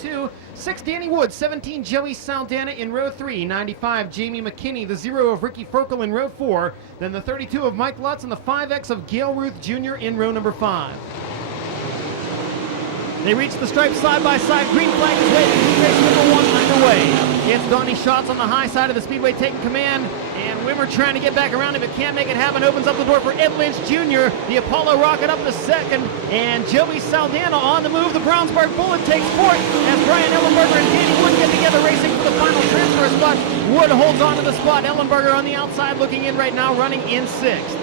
2. 6, Danny Wood. 17, Joey Saldana in row 3. 95, Jamie McKinney. The 0 of Ricky Ferkel in row 4. Then the 32 of Mike Lutz and the 5X of Gail Ruth Jr. in row number 5. They reach the stripe side by side. Green flag is waving. Race number 1 underway. It's Donnie Schatz on the high side of the speedway taking command. And Wimmer trying to get back around him, but can't make it happen. Opens up the door for Ed Lynch Jr. The Apollo Rocket up to second. And Joey Saldana on the move. The Brownsburg Bullet takes fourth as Brian Ellenberger and Danny Wood get together racing for the final transfer spot. Wood holds on to the spot. Ellenberger on the outside looking in right now, running in 6th.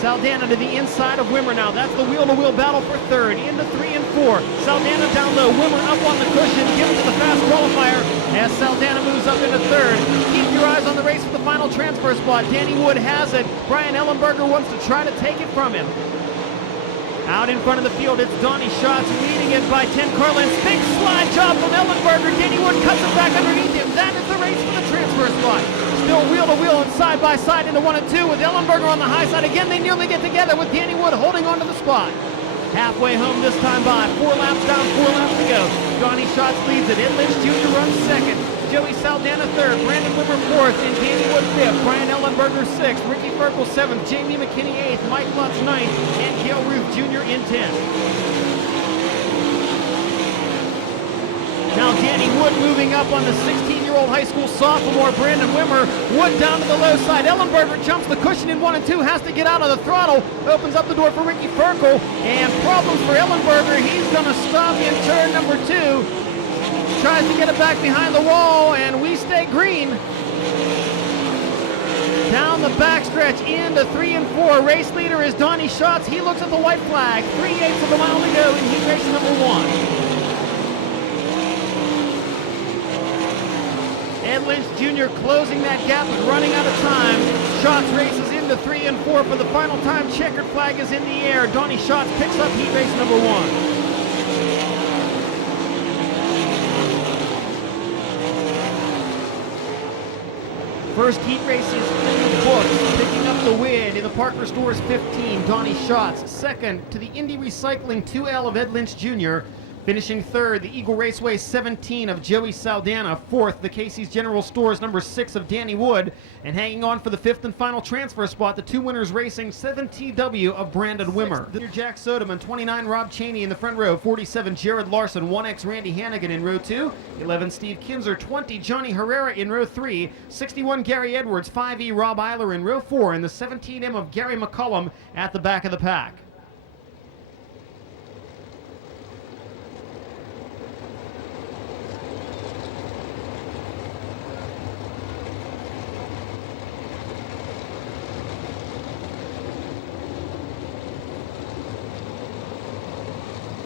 Saldana to the inside of Wimmer now. That's the wheel-to-wheel battle for 3rd. Into 3 and 4. Saldana down low. Wimmer up on the cushion. Give it to the fast qualifier as Saldana moves up into 3rd. Keep your eyes on the race for the final transfer spot. Danny Wood has it. Brian Ellenberger wants to try to take it from him. Out in front of the field, it's Donnie Schatz leading it by 10 car lengths. Big slide job from Ellenberger. Danny Wood cuts it back underneath him. That is the race for the transfer spot. Still wheel to wheel and side by side into 1 and 2 with Ellenberger on the high side. Again, they nearly get together with Danny Wood holding onto the spot. Halfway home this time by. 4 laps down, 4 laps to go. Donnie Schatz leads it. Ed Lynch Jr. runs 2nd. Joey Saldana 3rd. Brandon Wimmer 4th. And Danny Wood 5th. Brian Ellenberger 6th. Ricky Ferkel 7th. Jamie McKinney 8th. Mike Lutz 9th. And Gail Ruth Jr. in 10th. Now Danny Wood moving up on the 16-year-old high school sophomore, Brandon Wimmer. Wood down to the low side. Ellenberger jumps the cushion in 1 and 2, has to get out of the throttle. Opens up the door for Ricky Ferkel. And problems for Ellenberger. He's going to stop in turn number 2. Tries to get it back behind the wall, and we stay green. Down the backstretch into 3 and 4. Race leader is Donnie Schatz. He looks at the white flag. 3/8 of a mile to go in heat race number 1. Ed Lynch Jr. closing that gap and running out of time. Schatz races into 3 and 4 for the final time. Checkered flag is in the air. Donnie Schatz picks up heat race number 1. First heat race is in the books, picking up the win in the Parker Stores 15, Donnie Schatz. Second to the Indy Recycling 2L of Ed Lynch Jr., finishing 3rd, the Eagle Raceway 17 of Joey Saldana. 4th, the Casey's General Stores number 6 of Danny Wood. And hanging on for the 5th and final transfer spot, the 2 winners racing 7TW of Brandon Wimmer. Jack Soderman, 29, Rob Cheney in the front row. 47, Jared Larson. 1X, Randy Hannigan in row 2. 11, Steve Kinzer. 20, Johnny Herrera in row 3. 61, Gary Edwards. 5E, Rob Eiler in row 4. And the 17M of Gary McCullum at the back of the pack.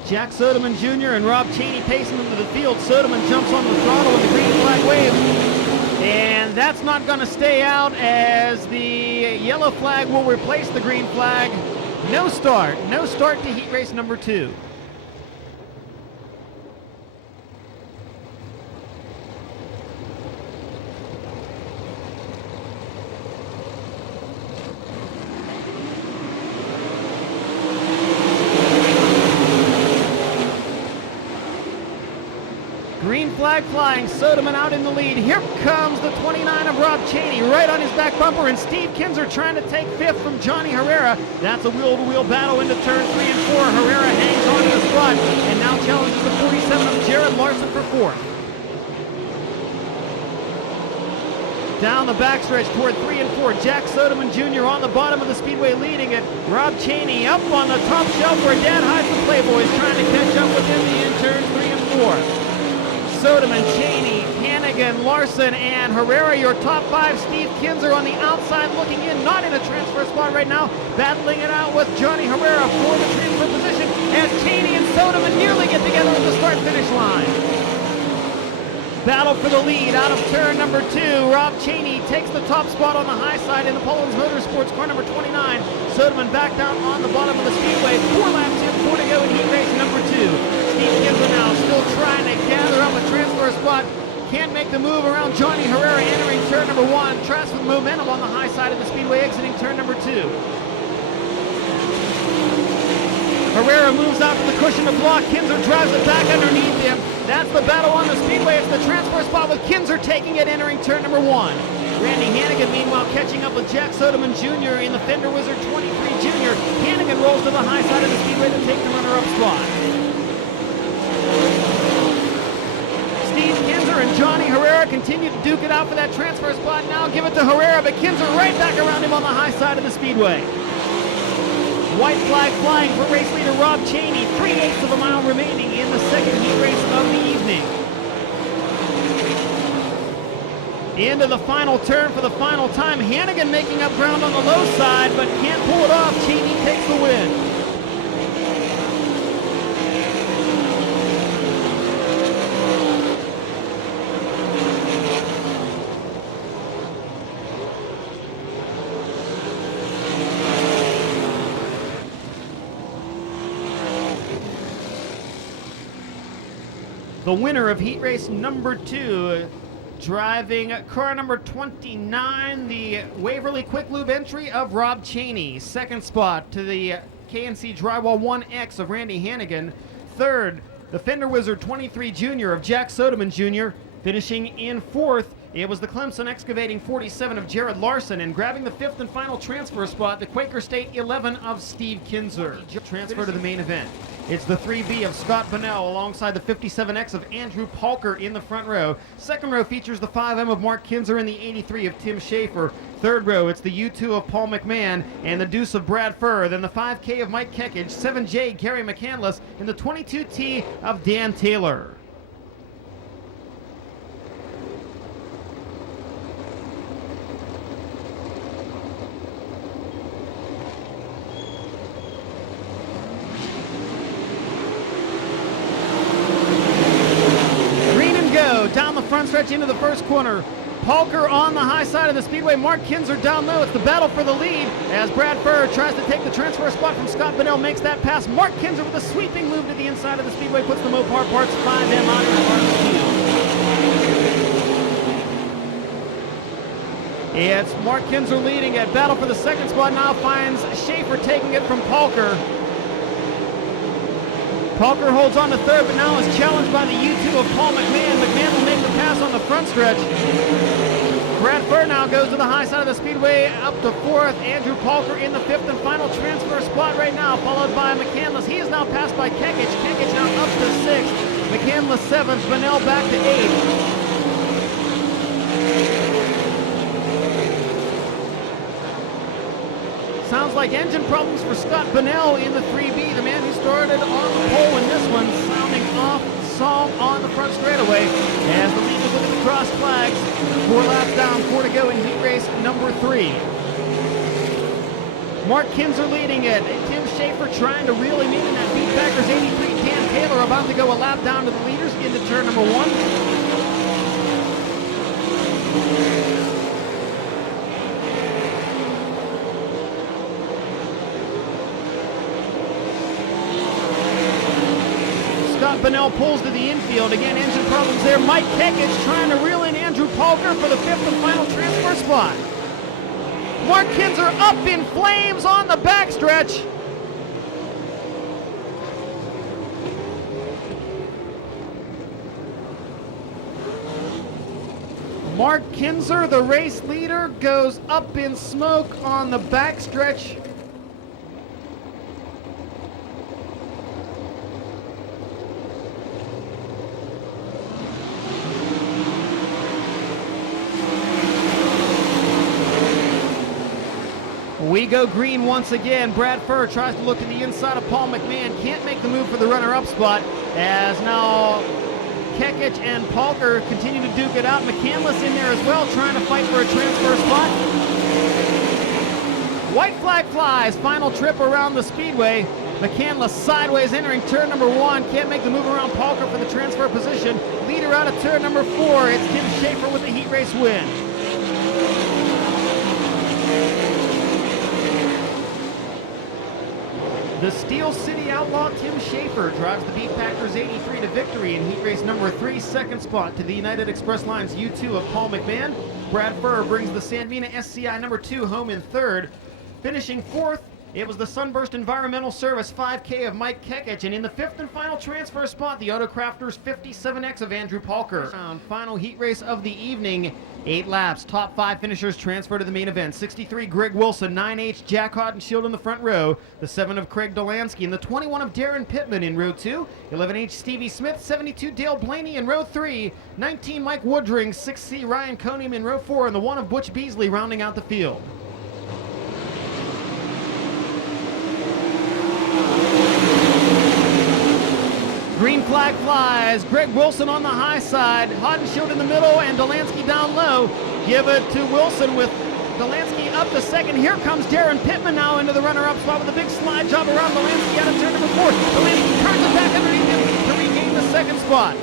Jack Soderman Jr. and Rob Cheney pacing into the field. Soderman jumps on the throttle with the green flag wave. And that's not going to stay out as the yellow flag will replace the green flag. No start. No start to heat race number 2. Green flag flying, Soderman out in the lead. Here comes the 29 of Rob Cheney right on his back bumper, and Steve Kinzer trying to take 5th from Johnny Herrera. That's a wheel-to-wheel battle into turn 3 and 4. Herrera hangs on to the spot and now challenges the 47 of Jared Larson for 4th. Down the backstretch toward 3 and 4. Jack Soderman Jr. on the bottom of the speedway leading it. Rob Cheney up on the top shelf where Dad hides the Playboys, trying to catch up with him in turn 3 and 4. Soderman, Cheney, Hannigan, Larson, and Herrera, your top 5. Steve Kinzer on the outside looking in, not in a transfer spot right now, battling it out with Johnny Herrera for the transfer position as Cheney and Soderman nearly get together at the start-finish line. Battle for the lead out of turn number 2. Rob Cheney takes the top spot on the high side in the Poland's Motorsports car number 29. Soderman back down on the bottom of the speedway. 4 laps in, 4 to go in heat race number 2. Steve Kinzer now still trying to gather up a transfer spot. Can't make the move around Johnny Herrera entering turn number 1. Tries with momentum on the high side of the speedway exiting turn number 2. Herrera moves out to the cushion to block. Kinzer drives it back underneath him. That's the battle on the Speedway. It's the transfer spot with Kinzer taking it, entering turn number 1. Randy Hannigan, meanwhile, catching up with Jack Soderman Jr. in the Fender Wizard 23 Jr. Hannigan rolls to the high side of the Speedway to take the runner-up spot. Steve Kinzer and Johnny Herrera continue to duke it out for that transfer spot. Now give it to Herrera, but Kinzer right back around him on the high side of the Speedway. White flag flying for race leader Rob Chaney. 3/8 of a mile remaining in the second heat race of the evening. Into the final turn for the final time. Hannigan making up ground on the low side, but can't pull it off. Chaney takes the win. The winner of heat race number 2, driving car number 29, the Waverly Quick Lube entry of Rob Chaney. Second spot to the KNC Drywall 1X of Randy Hannigan. Third, the Fender Wizard 23 Jr. of Jack Soderman Jr. Finishing in fourth, it was the Clemson Excavating 47 of Jared Larson, and grabbing the fifth and final transfer spot, the Quaker State 11 of Steve Kinzer. Transfer to the main event. It's the 3B of Scott Bunnell alongside the 57X of Andrew Palker in the front row. Second row features the 5M of Mark Kinzer and the 83 of Tim Schaefer. Third row, it's the U2 of Paul McMahon and the Deuce of Brad Furr. Then the 5K of Mike Kekich, 7J Gary McCandless, and the 22T of Dan Taylor. Down the front stretch into the first corner. Palker on the high side of the Speedway. Mark Kinzer down low. It's the battle for the lead as Brad Furr tries to take the transfer spot from Scott Bunnell. Makes that pass. Mark Kinzer with a sweeping move to the inside of the Speedway. Puts the Mopar Parts 5M on the It's Mark Kinzer leading at battle for the second spot. Now finds Schaefer taking it from Palker. Palker holds on to third, but now is challenged by the U2 of Paul McMahon. McMahon will make the pass on the front stretch. Brad Furr now goes to the high side of the Speedway, up to fourth. Andrew Palker in the fifth and final transfer spot right now, followed by McCandless. He is now passed by Kekich. Kekich now up to sixth. McCandless seventh. Bunnell back to eighth. Sounds like engine problems for Scott Bunnell in the 3B, the man who started on the pole in this one, sounding off song on the front straightaway as the lead is looking at the cross flags. 4 laps down, 4 to go in heat race number 3. Mark Kinzer leading it. Tim Schaefer trying to reel him in that beat Packers 83. Dan Taylor about to go a lap down to the leaders into turn number 1. Scott Bunnell pulls to the infield. Again, engine problems there. Mike Kekich trying to reel in Andrew Palker for the fifth and final transfer spot. Mark Kinzer up in flames on the backstretch. Mark Kinzer, the race leader, goes up in smoke on the backstretch. We go green once again. Brad Furr tries to look to the inside of Paul McMahon. Can't make the move for the runner-up spot as now Kekich and Palker continue to duke it out. McCandless in there as well, trying to fight for a transfer spot. White flag flies. Final trip around the Speedway. McCandless sideways entering turn number 1. Can't make the move around Palker for the transfer position. Leader out of turn number 4. It's Tim Schaefer with the heat race win. The Steel City Outlaw Tim Schaefer drives the Beat Packers 83 to victory in heat race number 3, second spot to the United Express Lines U2 of Paul McMahon. Brad Furr brings the Sanmina SCI number 2 home in third. Finishing fourth, It was the Sunburst Environmental Service 5K of Mike Kekich, and in the fifth and final transfer spot, the Autocrafters 57X of Andrew Palker. Final heat race of the evening, 8 laps. Top 5 finishers transfer to the main event. 63 Greg Wilson, 9H Jack Haudenschild in the front row, the 7 of Craig Delansky, and the 21 of Darren Pittman in row 2, 11H Stevie Smith, 72 Dale Blaney in row 3, 19 Mike Woodring, 6C Ryan Conium in row 4, and the 1 of Butch Beasley rounding out the field. Green flag flies. Greg Wilson on the high side. Haudenschild in the middle and Delansky down low. Give it to Wilson with Delansky up to second. Here comes Darren Pittman now into the runner-up spot with a big slide job around Delansky out of turn number 4. Delansky turns it back underneath him to regain the second spot.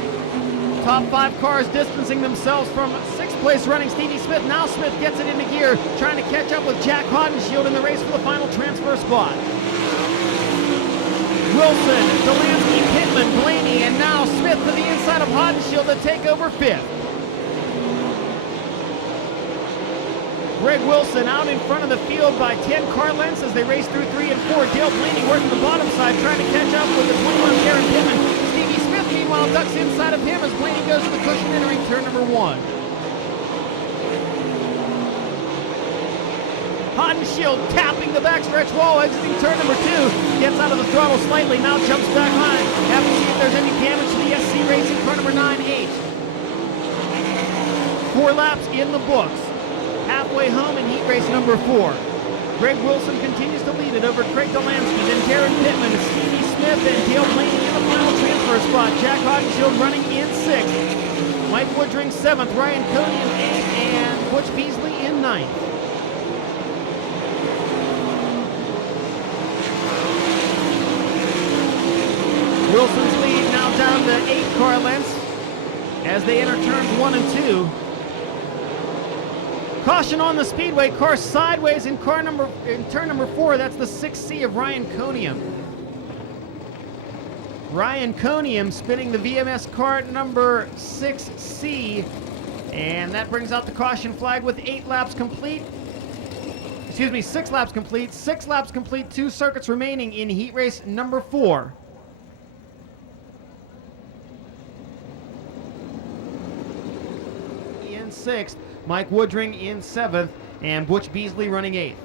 Top 5 cars distancing themselves from 6th place running Stevie Smith. Now Smith gets it into gear, trying to catch up with Jack Haudenschild in the race for the final transfer spot. Wilson, Delansky, Pittman, Blaney, and now Smith to the inside of Haudenschild to take over 5th. Greg Wilson out in front of the field by 10 car lengths as they race through 3 and 4. Dale Blaney working the bottom side, trying to catch up with the 21 Darren Pittman. Stevie Smith, meanwhile, ducks inside of him as Blaney goes to the cushion entering turn number 1. Haudenschild tapping the backstretch wall, exiting turn number 2. Gets out of the throttle slightly, now jumps back high. Have to see if there's any damage to the SC Racing car number 9H. 4 laps in the books. Halfway home in heat race number 4. Greg Wilson continues to lead it over Craig Delansky, then Darren Pittman, Stevie Smith, and Dale Blaney in the final transfer spot. Jack Haudenschild running in 6th. Mike Woodring 7th, Ryan Cody in 8th, and Butch Beasley in 9th. Wilson's lead now down to 8 car lengths as they enter turns 1 and 2. Caution on the Speedway, car sideways in turn number 4. That's the 6C of Ryan Conium. Ryan Conium spinning the VMS car number 6C, and that brings out the caution flag with 8 laps complete. Excuse me, 6 laps complete. 6 laps complete, 2 circuits remaining in heat race number 4. In 6th, Mike Woodring in 7th, and Butch Beasley running 8th.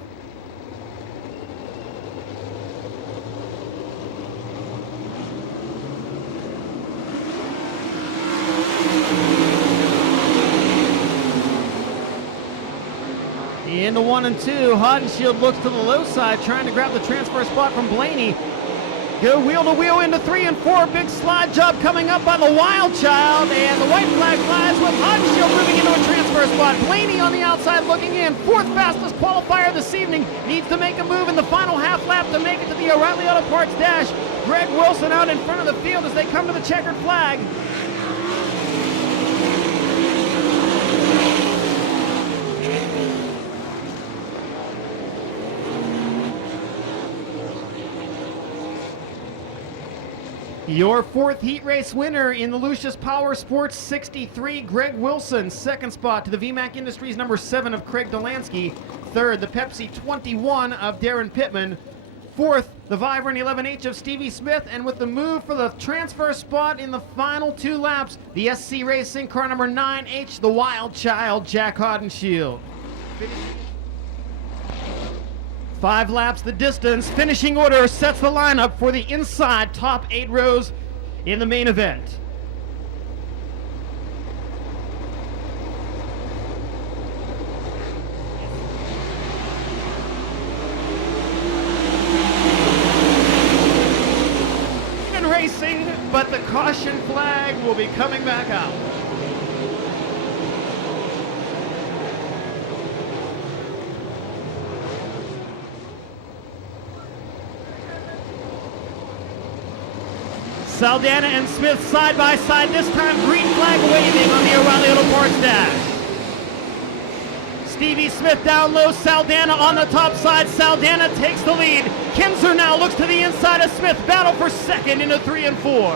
Into 1 and 2, Haudenschild looks to the low side, trying to grab the transfer spot from Blaney. Go wheel to wheel into 3 and 4. Big slide job coming up by the Wild Child, and the white flag flies with Haudenschild moving into a transfer spot. Blaney on the outside looking in. 4th fastest qualifier this evening. Needs to make a move in the final half lap to make it to the O'Reilly Auto Parts dash. Greg Wilson out in front of the field as they come to the checkered flag. Your 4th heat race winner in the Lucius Power Sports 63, Greg Wilson. 2nd spot to the VMAC Industries number 7 of Craig Delansky. 3rd, the Pepsi 21 of Darren Pittman. 4th, the Vibrant 11H of Stevie Smith. And with the move for the transfer spot in the final 2 laps, the SC Racing car number 9H, the Wild Child, Jack Haudenschild. 5 laps the distance. Finishing order sets the lineup for the inside top 8 rows in the main event. In racing, but the caution flag will be coming back out. Saldana and Smith side by side, this time green flag waving on the O'Reilly Auto Parts dash. Stevie Smith down low, Saldana on the top side. Saldana takes the lead. Kinzer now looks to the inside of Smith. Battle for 2nd into 3 and 4.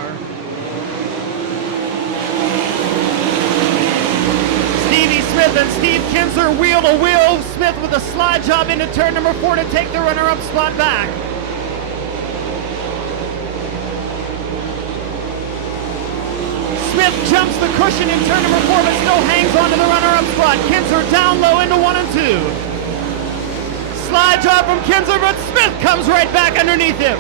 Stevie Smith Smith and Steve Kinzer wheel to wheel. Smith with a slide job into turn number 4 to take the runner-up spot back. Smith jumps the cushion in turn number 4, but still hangs on to the runner-up spot. Kinzer down low into 1 and 2. Slide job from Kinzer, but Smith comes right back underneath him.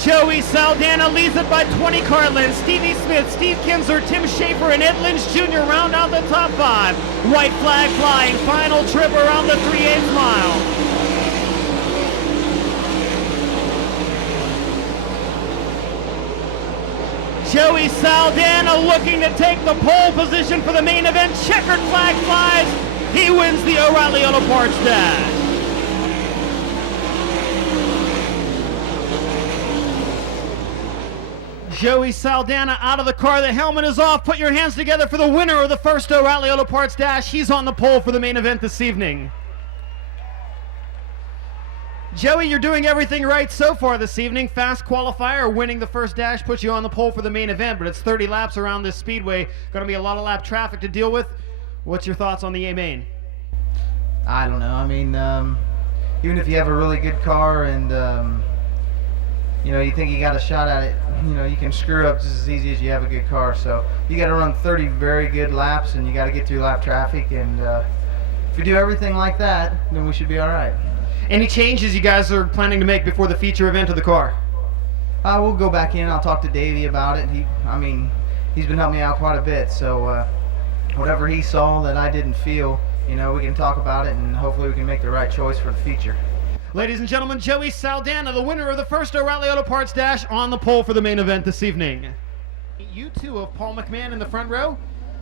Joey Saldana leads it by 20 car lengths. Stevie Smith, Steve Kinzer, Tim Schaefer, and Ed Lynch Jr. round out the top 5. White flag flying, final trip around the 3/8 mile. Joey Saldana looking to take the pole position for the main event. Checkered flag flies. He wins the O'Reilly Auto Parts Dash. Joey Saldana out of the car. The helmet is off. Put your hands together for the winner of the first O'Reilly Auto Parts Dash. He's on the pole for the main event this evening. Joey, you're doing everything right so far this evening. Fast qualifier, winning the first dash puts you on the pole for the main event, but it's 30 laps around this speedway. Going to be a lot of lap traffic to deal with. What's your thoughts on the A-Main? I don't know. I mean, even if you have a really good car and you think you got a shot at it, you can screw up just as easy as you have a good car. So you got to run 30 very good laps, and you got to get through lap traffic. And if you do everything like that, then we should be all right. Any changes you guys are planning to make before the feature event of the car? We'll go back in. I'll talk to Davey about it. He's been helping me out quite a bit. So whatever he saw that I didn't feel, we can talk about it, and hopefully we can make the right choice for the feature. Ladies and gentlemen, Joey Saldana, the winner of the first O'Reilly Auto Parts Dash, on the pole for the main event this evening. U2 of Paul McMahon in the front row.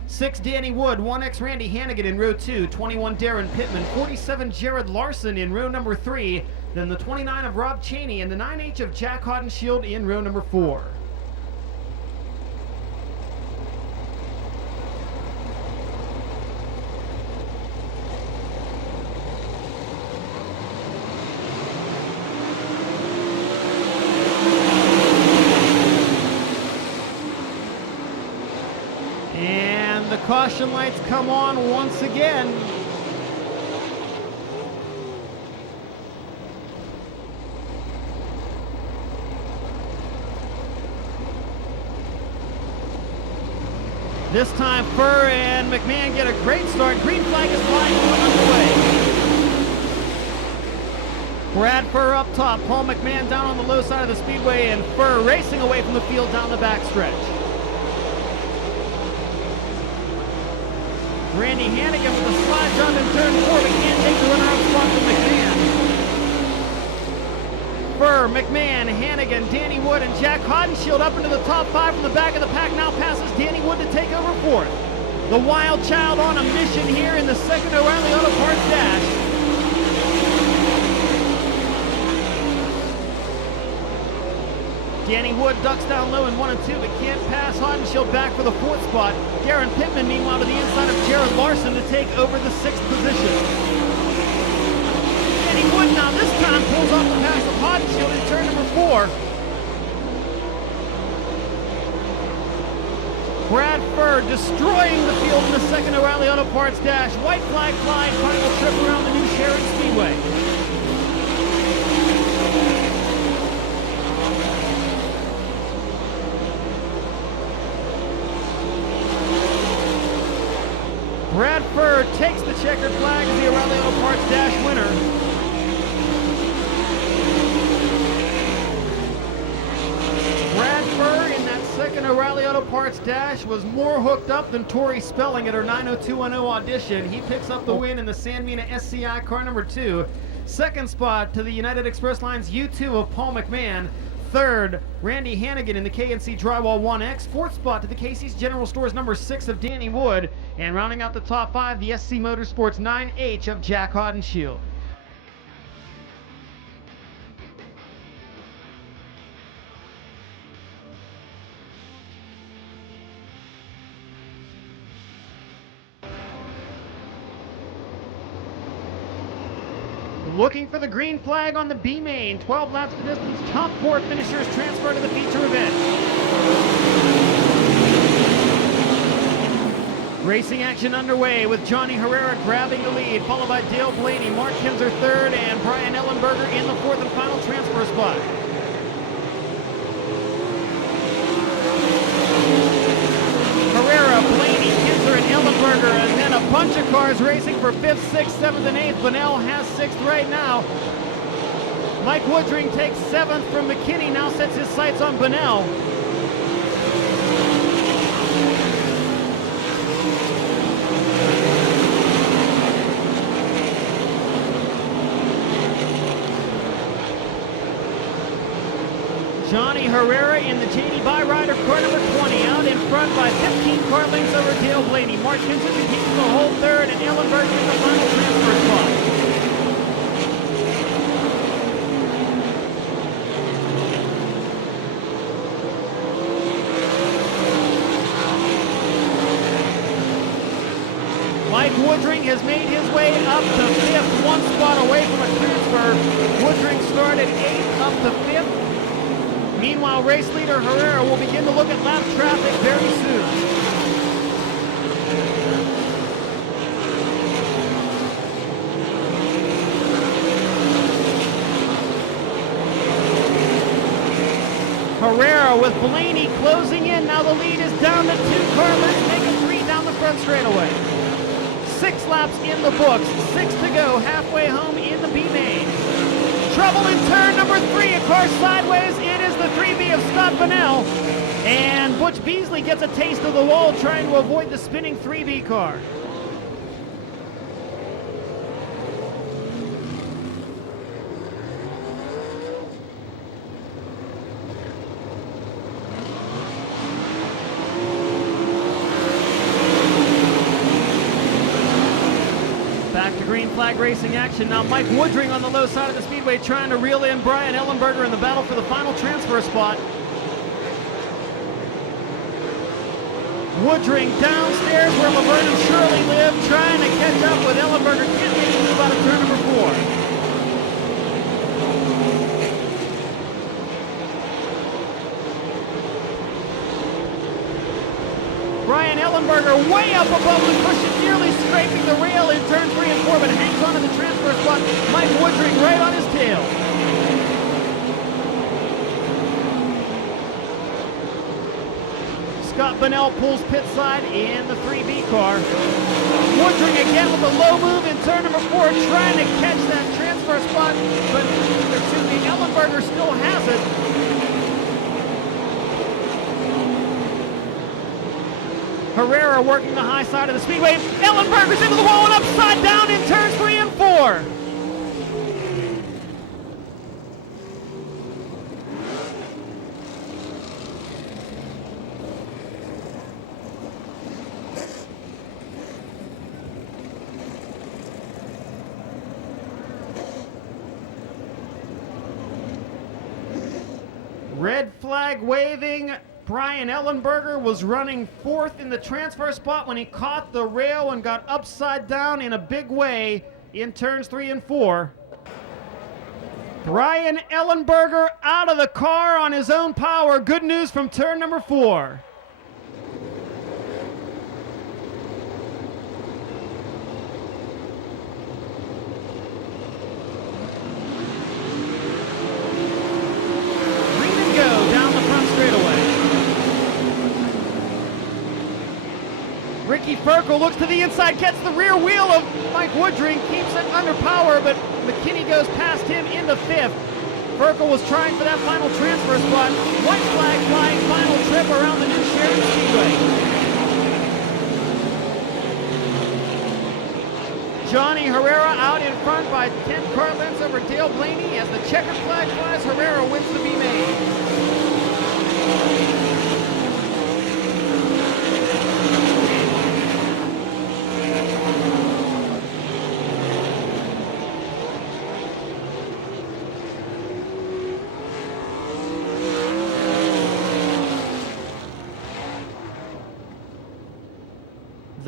6, Danny Wood, 1X Randy Hannigan in row 2, 21 Darren Pittman, 47 Jared Larson in row number 3, then the 29 of Rob Cheney and the 9H of Jack Haudenschild in row number 4. The caution lights come on once again. This time Furr and McMahon get a great start. Green flag is flying underway. Brad Furr up top, Paul McMahon down on the low side of the speedway, and Furr racing away from the field down the backstretch. Randy Hannigan with a slide jump in turn 4, but can't take the runner-up spot from McMahon. Furr, McMahon, Hannigan, Danny Wood, and Jack Haudenschild up into the top 5 from the back of the pack. Now passes Danny Wood to take over 4th. The Wild Child on a mission here in the second O'Reilly Auto Parts Dash. Danny Wood ducks down low in 1 and 2, but can't pass Haudenschild back for the 4th spot. Darren Pittman, meanwhile, to the inside of Jared Larson to take over the 6th position. Danny Wood now this time pulls off the pass of Haudenschild in turn number 4. Brad Furr destroying the field in the second O'Reilly Auto Parts Dash. White flag flying, final trip around the new Sharon Speedway. Brad Furr takes the checkered flag as the O'Reilly Auto Parts Dash winner. Brad Furr in that second O'Reilly Auto Parts Dash was more hooked up than Tori Spelling at her 90210 audition. He picks up the win in the San Mina SCI car number 2. Second spot to the United Express Lines U2 of Paul McMahon. Third, Randy Hannigan in the KNC Drywall 1X. Fourth spot to the Casey's General Stores number 6 of Danny Wood. And rounding out the top 5, the SC Motorsports 9H of Jack Haudenschild. looking for the green flag on the B main. 12 laps of distance. Top 4 finishers transfer to the feature event. Racing action underway with Johnny Herrera grabbing the lead, followed by Dale Blaney, Mark Kinzer third, and Brian Ellenberger in the fourth and final transfer spot. Herrera, Blaney, Kinzer, and Ellenberger, and then a bunch of cars racing for 5th, 6th, 7th, and 8th. Bunnell has 6th right now. Mike Woodring takes 7th from McKinney, now sets his sights on Bunnell. Johnny Herrera in the JD Byrider car number 20, out in front by 15 car lengths over Dale Blaney. Mark Kinzer competes for the whole third, and Ellenberger in the final transfer spot. Mike Woodring has made his way up to 5th, 1 spot away from a transfer. Woodring started 8th up to 5th. Meanwhile, race leader Herrera will begin to look at lap traffic very soon. Herrera with Blaney closing in. Now the lead is down to 2 car lengths, making 3 down the front straightaway. 6 laps in the books, 6 to go, halfway home in the B main. Trouble in turn number 3, a car sideways. It is the 3B of Scott Bunnell. And Butch Beasley gets a taste of the wall trying to avoid the spinning 3B car. Back to green flag racing action. Now Mike Woodring on the low side of the speedway trying to reel in Brian Ellenberger in the battle for the final transfer spot. Woodring downstairs where Laverne and Shirley live, trying to catch up with Ellenberger. Can't make a move out of turn number 4. Brian Ellenberger way up above the cushion, nearly scraping the rail in turn 3 and 4, but hangs on to the transfer spot. Mike Woodring right on his tail. Scott Bunnell pulls pit side in the 3B car. Woodring again with a low move in turn number 4, trying to catch that transfer spot, but Ellenberger still has it. Herrera working the high side of the speedway. Ellenberger's into the wall and upside down in turns 3 and 4. Red flag waving. Brian Ellenberger was running 4th in the transfer spot when he caught the rail and got upside down in a big way in turns 3 and 4. Brian Ellenberger out of the car on his own power. Good news from turn number 4. Green and go down the front straightaway. Ricky Ferkel looks to the inside, gets the rear wheel of Mike Woodring, keeps it under power, but McKinney goes past him into 5th. Ferkel was trying for that final transfer spot. White flag flying, final trip around the new Sharon Speedway. Johnny Herrera out in front by 10 car lengths over Dale Blaney. As the checkered flag flies, Herrera wins the B main.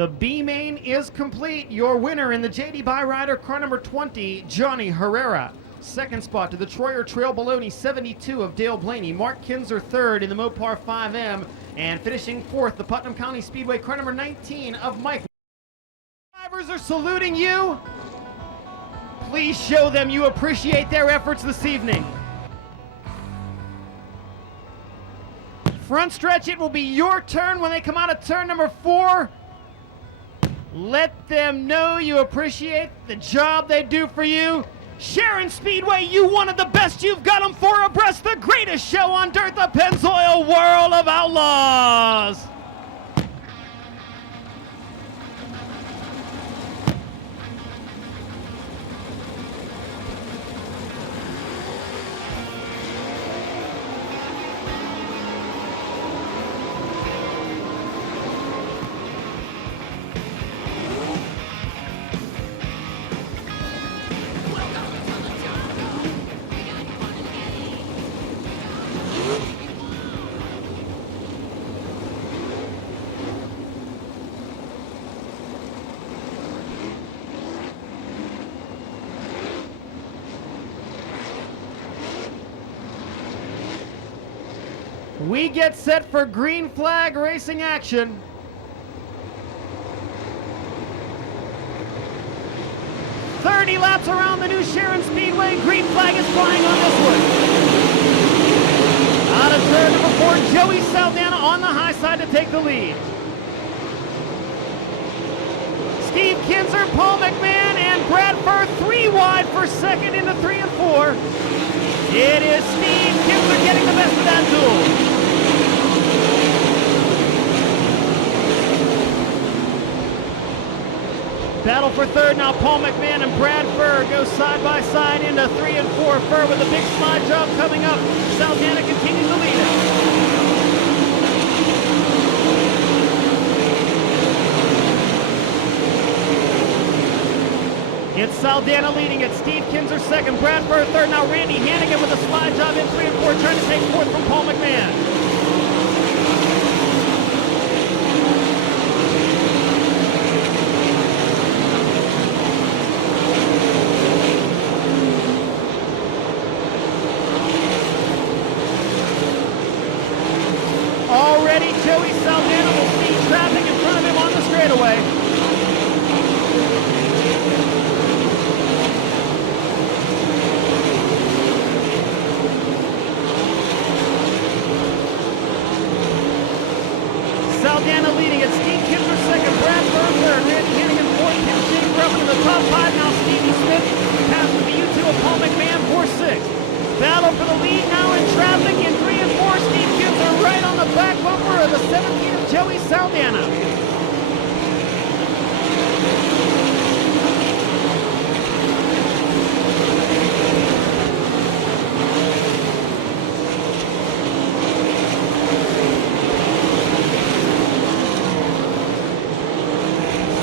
The B main is complete. Your winner in the JD Byrider, car number 20, Johnny Herrera. Second spot to the Troyer Trail Baloney 72 of Dale Blaney. Mark Kinzer third in the Mopar 5M. And finishing fourth, the Putnam County Speedway, car number 19 of Mike. Drivers are saluting you. Please show them you appreciate their efforts this evening. Front stretch, it will be your turn when they come out of turn number 4. Let them know you appreciate the job they do for you. Sharon Speedway, you wanted the best. You've got them 4 abreast. The greatest show on dirt, the Pennzoil World of Outlaws. We get set for green flag racing action. "30 laps around the new Sharon Speedway. Green flag is flying on this one. Out of turn number 4, Joey Saldana on the high side to take the lead. Steve Kinzer, Paul McMahon, and Brad Furr 3 wide for second into 3 and 4. It is Steve Kinzer getting the best of that duel. Battle for third now. Paul McMahon and Brad Furr go side by side into 3 and 4. Furr with a big slide job coming up. Saldana continues to lead it. It's Saldana leading it. Steve Kinzer second. Brad Furr third. Now Randy Hannigan with a slide job in 3 and 4, trying to take fourth from Paul McMahon. Already Joey Saldana will see traffic in front of him on the straightaway. Saldana leading it. Steve Kinzer second. Brad Furr third. Randy Hannigan fourth. Tim Schaefer up into the top 5. Now Stevie Smith passes the U2 of Paul McMahon for 6th. Battle for the lead now in traffic in 3 and 4. Steve Kinzer right on the back bumper of the 17 of Joey Saldana.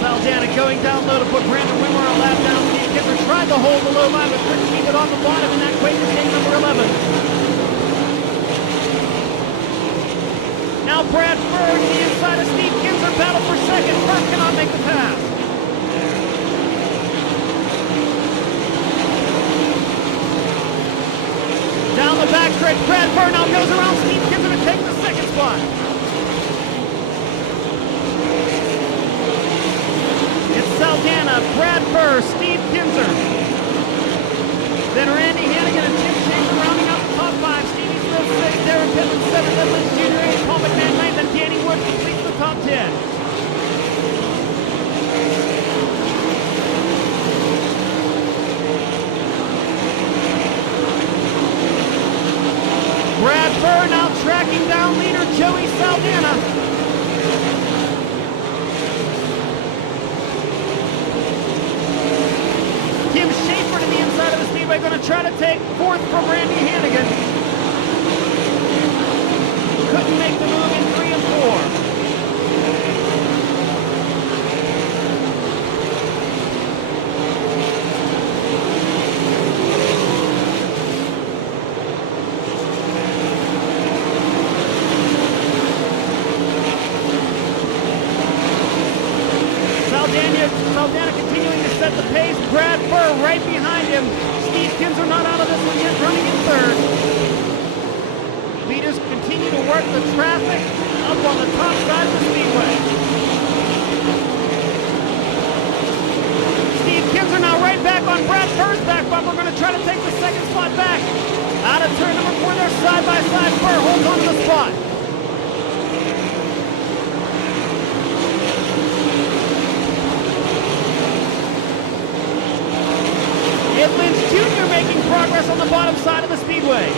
Saldana going down low to put Brandon Wimmer a lap down. Steve Kinzer tried to hold the low line, but couldn't keep it on the bottom in that Quaker take number 11. Now Brad Furr to the inside of Steve Kinzer. Battle for second. Furr cannot make the pass. Down the backstretch, Brad Furr now goes around Steve Kinzer to take the second spot. It's Saldana, Brad Furr, Steve Kinzer. Then Randy Hannigan and Tim Schaefer rounding out the top 5. Stevie Smith 6th, Darren Pittman 7th, Edmonds Jr. 8th, Paul McMahon 9th, and Danny Wood completes the top 10. Brad Furr now tracking down leader Joey Saldana. Tim Schaefer to the inside of the Speedway, going to try to take fourth from Randy Hannigan. Couldn't make the move in 3 and 4. restart the traffic up on the top side of the speedway. Steve Kinzer now right back on Brad Furr's back bumper, going to try to take the second spot back. Out of turn number 4 there, side by side. Furr holds on to the spot. Ed Lynch Jr. making progress on the bottom side of the speedway.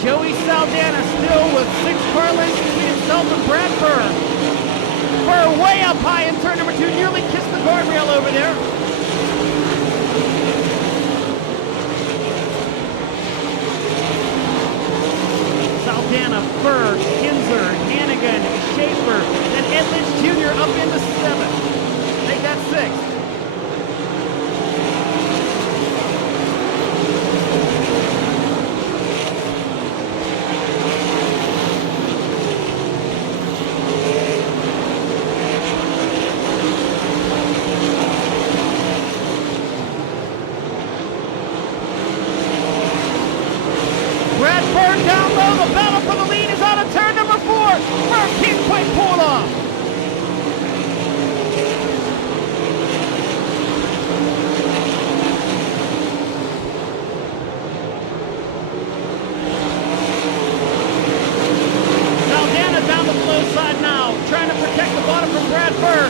Joey Saldana still with 6 car lengths between himself and Brad Furr. Furr way up high in turn number 2, nearly kissed the guardrail over there. Saldana, Furr, Kinzer, Hannigan, Schaefer, then Ed Lynch Jr. up into 7th. Make that 6th. Brad Furr down low, the battle for the lead is out of turn number 4. Furr can't quite pull it off. Saldana down the low side now, trying to protect the bottom from Brad Furr.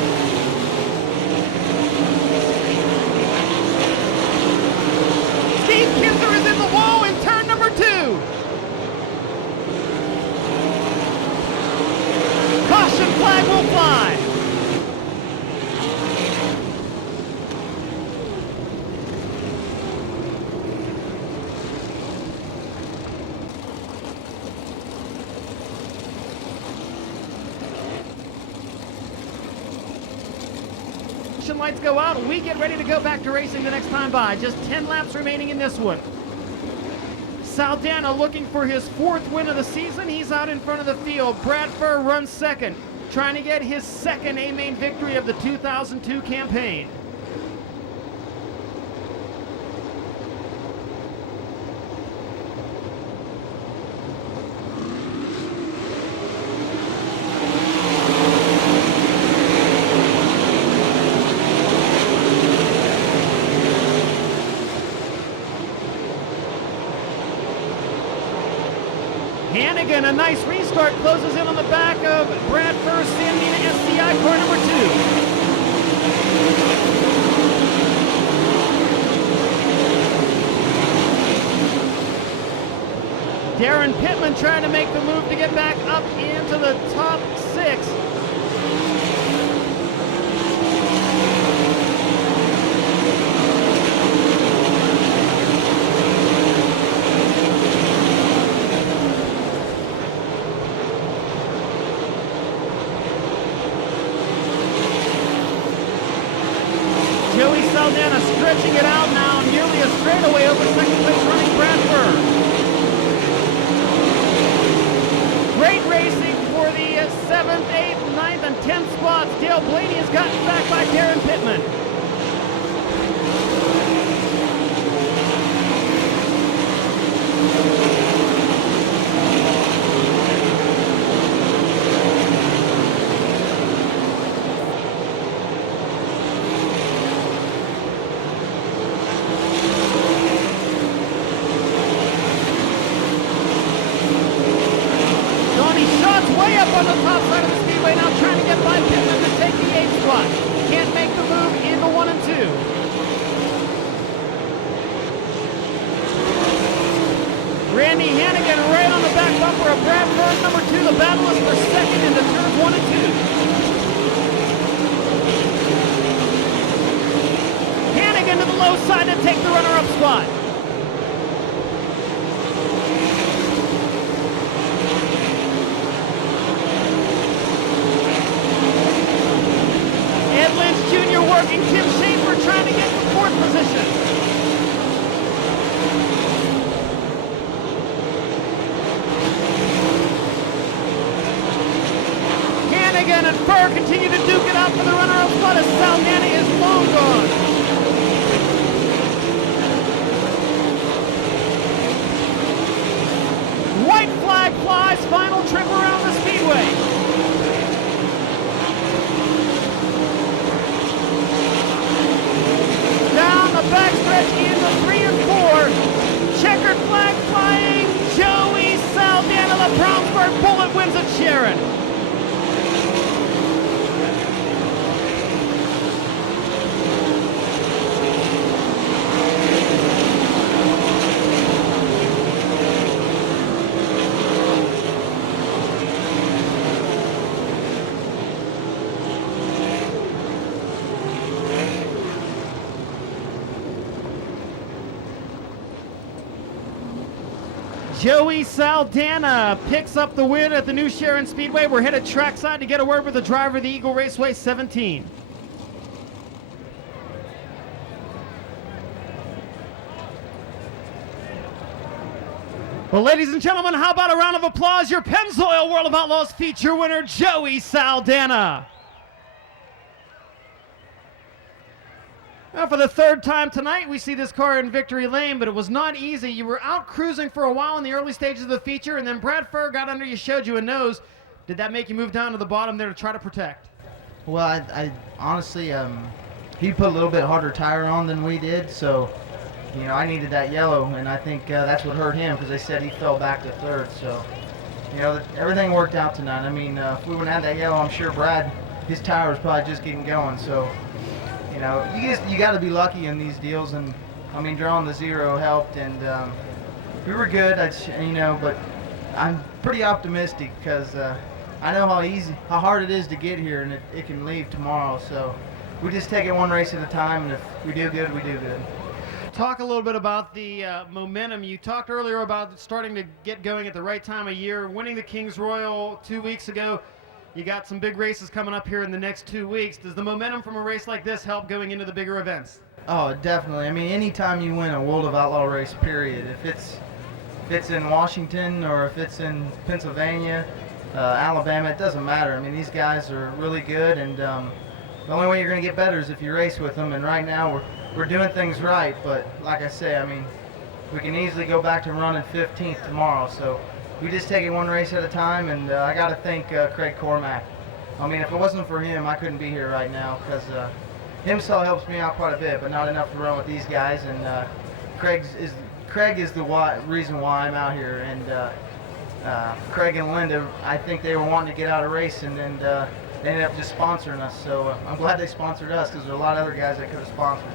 Steve Kinzer is in the wall in turn number 2. Caution flag will fly. Caution lights go out and we get ready to go back to racing the next time by. Just 10 laps remaining in this one. Saldana looking for his 4th win of the season. He's out in front of the field. Brad Furr runs 2nd, trying to get his 2nd A-Main victory of the 2002 campaign. Hannigan, a nice restart, closes in on the back of Brad Furr's Sandina SCI car number 2. Darren Pittman trying to make the move to get back up into the top 6. Joey Saldana stretching it out now, nearly a straightaway over 2nd place running Brad Furr. Great racing for the 7th, 8th, 9th, and 10th spots. Dale Blaney has gotten back by Darren Pittman. Way up on the top side of the speedway now, trying to get by Pittman to take the 8th spot. Can't make the move into 1 and 2. Randy Hannigan right on the back bumper of Brad Furr, number 2. The battle is for 2nd into turns 1 and 2. Hannigan to the low side to take the runner-up spot. Ed Lynch Jr. working Tim Schaefer, trying to get the 4th position. car continue to duke it out for the runner-up spot as Saldana is long gone. White flag flies, final trip around the Speedway. Down the backstretch into 3 and 4. Checkered flag flying. Joey Saldana, the Brownsburg Bullet, wins at Sharon. Joey Saldana picks up the win at the new Sharon Speedway. We're headed trackside to get a word with the driver of the Eagle Raceway 17. Well, ladies and gentlemen, how about a round of applause? Your Pennzoil World of Outlaws feature winner, Joey Saldana. Now, for the third time tonight, we see this car in victory lane, but it was not easy. You were out cruising for a while in the early stages of the feature, and then Brad Furr got under you, showed you a nose. Did that make you move down to the bottom there to try to protect? Well, I honestly, he put a little bit harder tire on than we did, so, you know, I needed that yellow, and I think that's what hurt him, because they said he fell back to third, so, you know, everything worked out tonight. I mean, if we wouldn't have had that yellow, I'm sure Brad, his tire was probably just getting going, so, you know, you got to be lucky in these deals, and I mean, drawing the 0 helped, and we were good. You know, but I'm pretty optimistic because I know how hard it is to get here, and it can leave tomorrow. So we just take it one race at a time, and if we do good, we do good. Talk a little bit about the momentum. You talked earlier about starting to get going at the right time of year, winning the Kings Royal 2 weeks ago. You got some big races coming up here in the next 2 weeks. Does the momentum from a race like this help going into the bigger events? Oh, definitely. I mean, anytime you win a World of Outlaw race, period, if it's in Washington or if it's in Pennsylvania, Alabama, it doesn't matter. I mean, these guys are really good, and the only way you're going to get better is if you race with them. And right now we're doing things right, but like I say, I mean, we can easily go back to running 15th tomorrow. So we just take it one race at a time, and I got to thank Craig Cormack. I mean, if it wasn't for him, I couldn't be here right now, because him still helps me out quite a bit, but not enough to run with these guys. And Craig is the reason why I'm out here. And Craig and Linda, I think they were wanting to get out of racing, and they ended up just sponsoring us. So I'm glad they sponsored us, because there are a lot of other guys that could have sponsored.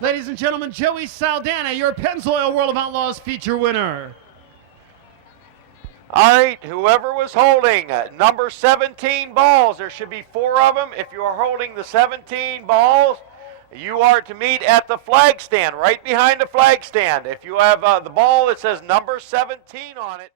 Ladies and gentlemen, Joey Saldana, your Pennzoil World of Outlaws feature winner. All right, whoever was holding number 17 balls, there should be 4 of them. If you are holding the 17 balls, you are to meet at the flag stand, right behind the flag stand. If you have the ball that says number 17 on it,